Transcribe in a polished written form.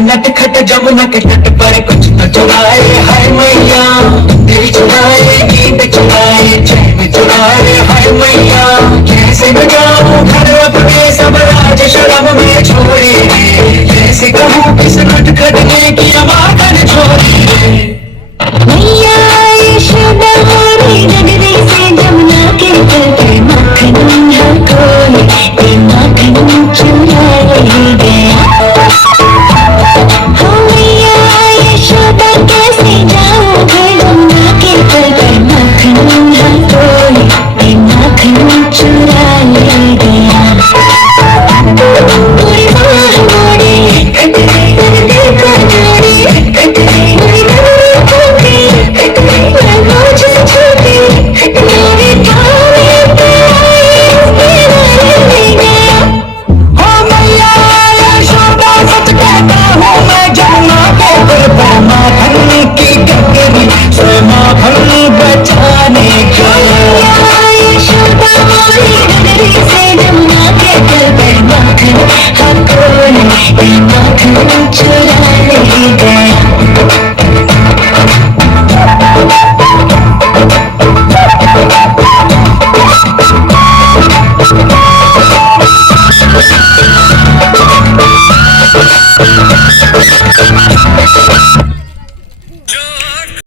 नटखट जमुना के तट पर कुछ तो चुराए हाय मैया, दिल चुराए गीत चुराए चैन चुराए हाय मैया। कैसे बजाऊं घर अपने सब राज शर्म में छोड़े, कैसे कहूँ किस नटखट ने किया माखन छोड़े। मैया यशोदा मोरी नगरी से जमुना के तट पर माखन कोई ते माखन चुराए गया। चुरा